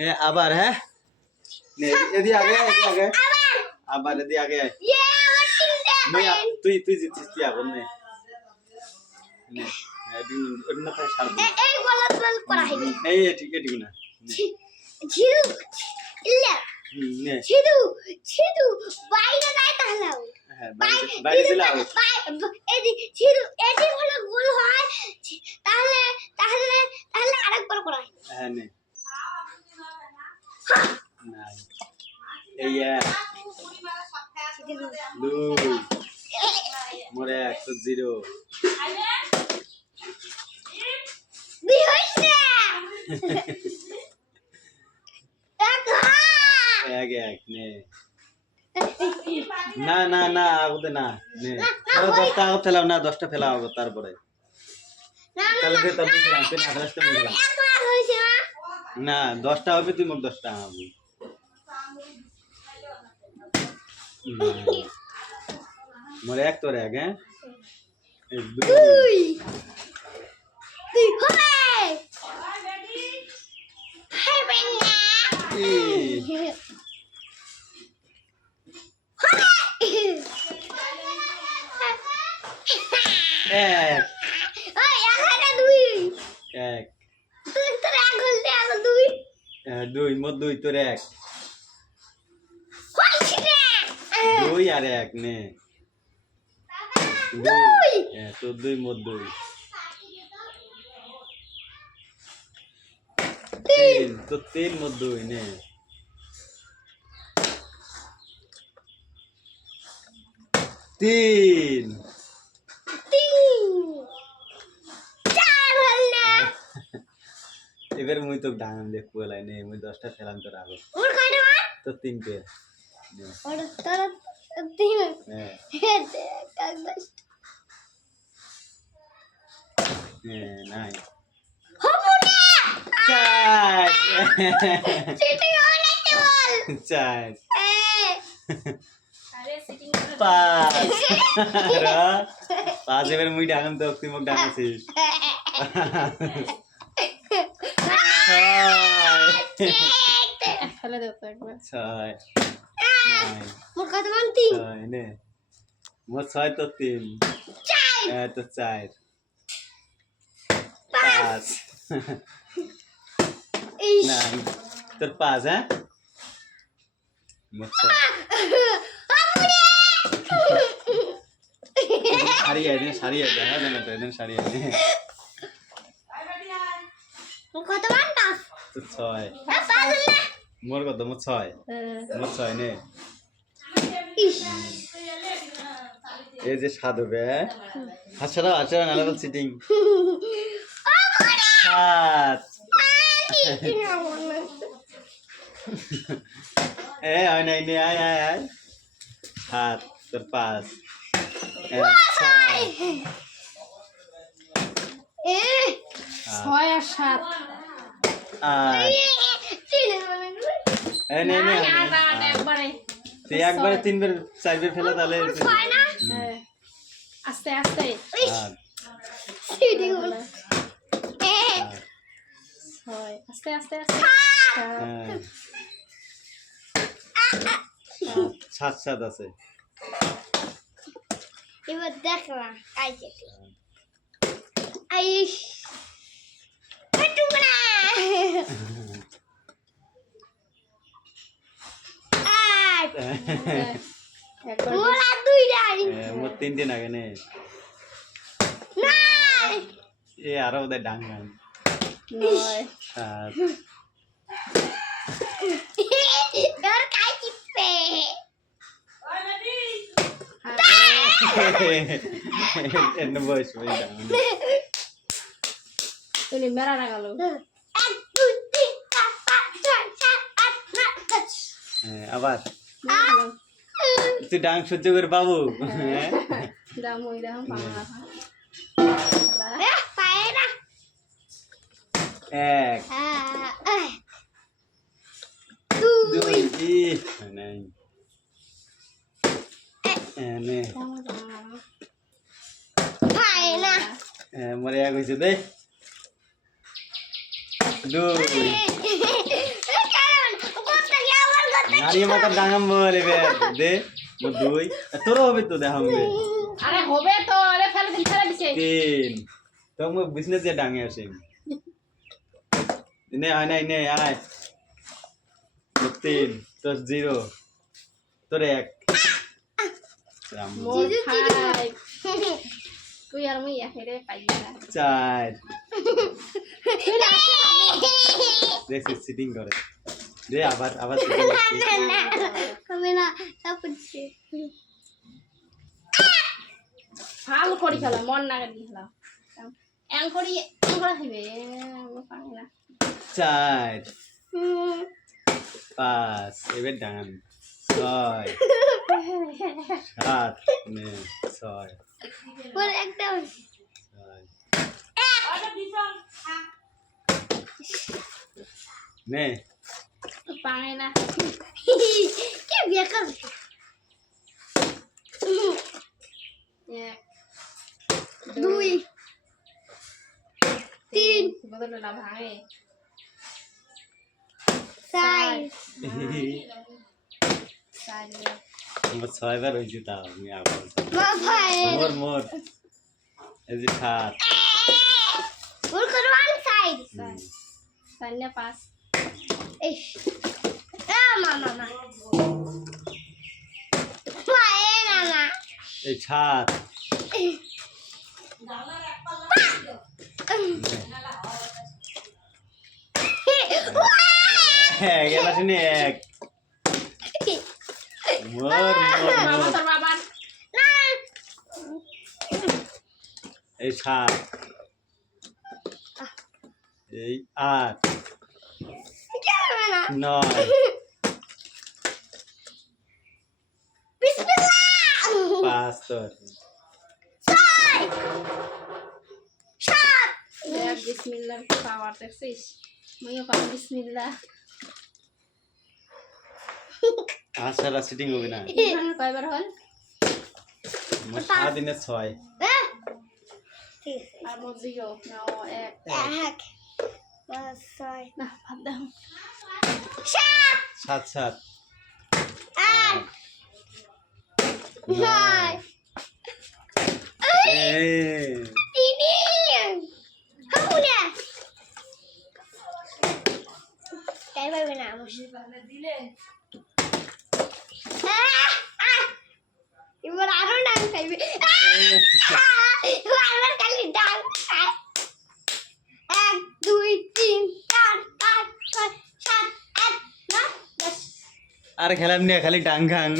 নে আবার হ্যাঁ নে এদি আগে আবার এদি আগে নে তুই জিতছিস তুই আবার নে নে এদি অন্য তাই ছাড় এই গলত বল করা হইবে এই ঠিক না ঝিরু ইল্লা নে ছিদু বাইরে যাই তাহলে হ্যাঁ বাইরে দিলা এদি ছিদু এদি হলো গোল হয় তাহলে তাহলে তাহলে আরেকবার করা হইবে হ্যাঁ নে নাই এই দুই মোরে 100 দি হইছে এক নে না না না আগতে না নে 10টা আগ ফেলাও না 10টা ফেলাও আগ তারপরে তাহলে দে তবে ফেলাও তুই 28টা ফেলাও একবার হইছে না 10টা হবে তুই মোক 10টা হবে মোরে এক তোরে এক হ্যাঁ দুই দুই হবে হবে না এক ওই এখানে দুই এক তুই তোর আঙ্গুল দে আর দুই দুই মোর দুই তোর এক হইছে না দুই আর এক নে দুই তোর দুই মোর দুই তিন তোর তিন মোর দুই নে তিন চার হল না এবার মুই তো ডাঙান দেখবো লাই নে মুই 10টা ফেলাম তোর আগে ওর কয়টা মান তো তিনটে ওর তোর তিন হ্যাঁ নাই হবো না চার সিটিং হইতে বল চার আরে সিটিং করে 5 এবার মুই ডাঙান তো তুই মোক ডাঙাছিস ফেলে দাও তো একবার 6 নাই মোর কত মান তিন 6 নে মোর 6 তো 3 চার তো 4 5 ইস নাই তোর 5 হ্যাঁ মোর 6 সারিয়ে দেখা যায় না তো এদিন সারিয়ে মোর কত মান পাঁচ তো 6 পাঁচ না মোর কত মোর 6 মোর 6 নে ইস এই যে সাধু বে হাসরা হাসরা নালা সিটিং 7 এ আয় নাই নে আয় 7 তোর 5 এ 6 আর 7 আয় এ নে একবারে তুই একবারে 3 বার 4 বার ফেলা তাহলে ছয় না আস্তে আস্তে সিটিং হল এ 6 আস্তে আস্তে আস্তে 7 আছে এবার দেখলাম কাই যেতে আইস একটু না আট একবার মোরা দুই রাই মোর 3টে না কেনে নাই এ আরো ওদের ডাঙ্গান 9 7 তোর কাই চিপে এন্ন বয়স হয়ে ডাঙ্গান তুমি মেরা লাগালো 1 2 3 4 5 6 7 8 9 10 আবার তুই ডাং সহ্য করে পাবো দাম ওই দাম পাওয়া পায় না এক দুই নাই নে পায় না মরে এক হয়েছে দে দুই হারিয়ে মাথা ডাঙাম বলে দে মোর দুই তোরও হবে তো দেখাম দে আরে হবে তো আরে ফেলে দিছে তিন তো মো বিজনেস দিয়ে ডাঙে আসে নে আয় নাই নে আয় মোর তিন তোর জিরো তোর এক মোর ফাইভ তুই আর মুই একেরে পাইয়া না চার দেখছিস সিটিং করে দে আবার আবার সিটিং করছিস আমি না তাপছি ফাল করি খেলা মন না গেলি খেলা এং করি খাইবে পারি না চার পাঁচ এবার ডান ছয় সাত নে ছয় ওর একটা ছয় নে পারি না কি বেকার এক দুই তিন বদলে না ভাঙে চার আমার ছয়বার হয়েছে তাও আমি আবার বাবাই মোর মোর এই যে সাত ওর কোন ওয়ান সাইড সাইনে পাঁচ এই মামা মায়ে মামা এই সাত এক এলা শুনি এক মোর মোর মামা মোর তোর বাবার এই সাত এই আট নয় পাঁচ তোর দেখ বিসমিল্লাহ পাওয়ার দেখছিস মুইও পাবো বিসমিল্লাহ আর সারা সিটিং হবে না কয়বার হল মোর সারাদিনে ছয় আর মোর জিরো না ও এক না ভাব দাও সাত সাত নয় এই এবার আরো ডান খাইবে আবার খালি ডান খায় 1 2 3 4 5 6 7 8 9 10 আর খেলাম নিয়ে খালি ডাং খাং